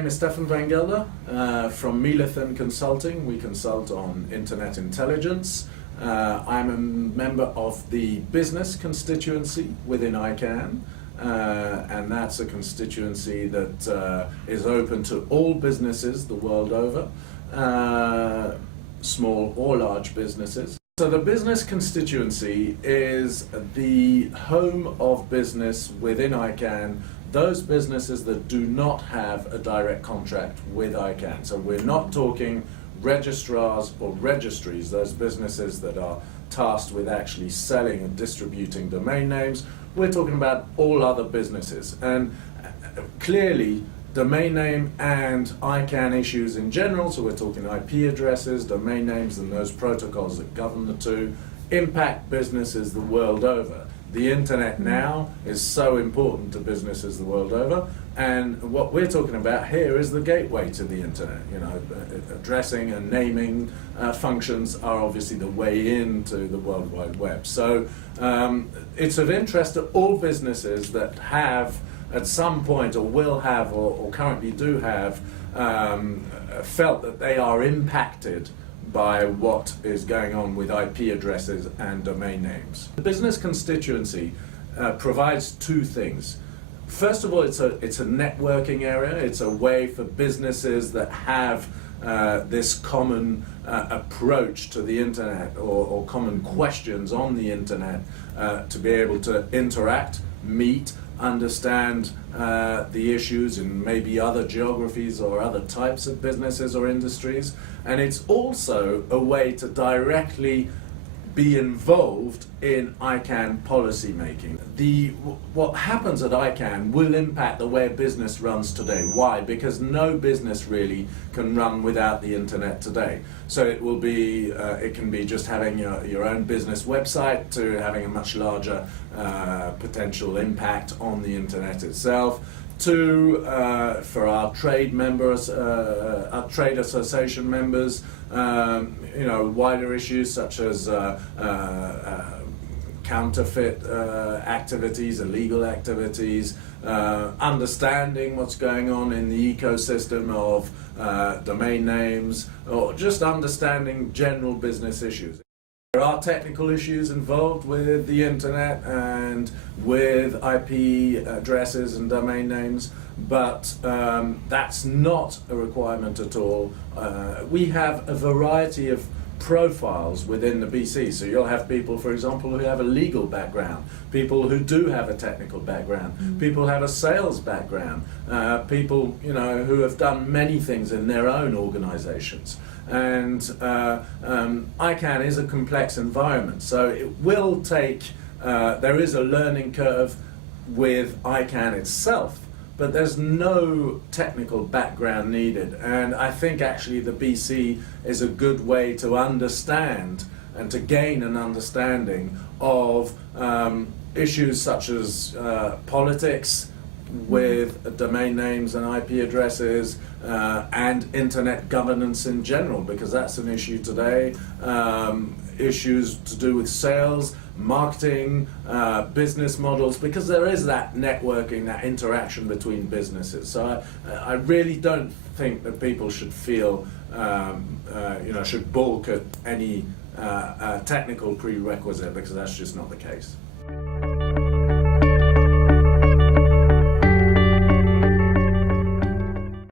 name is Stéphane from Milathan Consulting. We consult on internet intelligence. I'm a member of the business constituency within ICANN, and that's a constituency that is open to all businesses the world over, small or large businesses. So the business constituency is the home of business within ICANN, those businesses that do not have a direct contract with ICANN. So we're not talking registrars or registries, those businesses that are tasked with actually selling and distributing domain names. We're talking about all other businesses. And clearly, domain name and ICANN issues in general, so we're talking IP addresses, domain names, and those protocols that govern the two, impact businesses the world over. The internet now is so important to businesses the world over, and what we're talking about here is the gateway to the internet. You know, addressing and naming functions are obviously the way into the World Wide Web. So it's of interest to all businesses that have at some point, or will have, or currently do have, felt that they are impacted by what is going on with IP addresses and domain names. The business constituency provides two things. First of all, it's a networking area. It's a way for businesses that have this common approach to the internet or common questions on the internet to be able to interact, meet, understand the issues in maybe other geographies or other types of businesses or industries. And it's also a way to directly be involved in ICANN policy making. What happens at ICANN will impact the way business runs today. Why? Because no business really can run without the internet today. So it will be, it can be just having your own business website to having a much larger potential impact on the internet itself, to for our trade members, our trade association members, you know, wider issues such as counterfeit activities, illegal activities, understanding what's going on in the ecosystem of domain names, or just understanding general business issues. There are technical issues involved with the internet and with IP addresses and domain names, but that's not a requirement at all. We have a variety of profiles within the BC, so you'll have people, for example, who have a legal background, people who do have a technical background, people who have a sales background, people, you know, who have done many things in their own organizations. And ICANN is a complex environment, so it will take, there is a learning curve with ICANN itself, but there's no technical background needed. And I think actually the BC is a good way to understand and to gain an understanding of issues such as politics with domain names and IP addresses, and internet governance in general, because that's an issue today. Issues to do with sales, marketing, business models, because there is that networking, that interaction between businesses. So I really don't think that people should feel, you know, should balk at any technical prerequisite, because that's just not the case.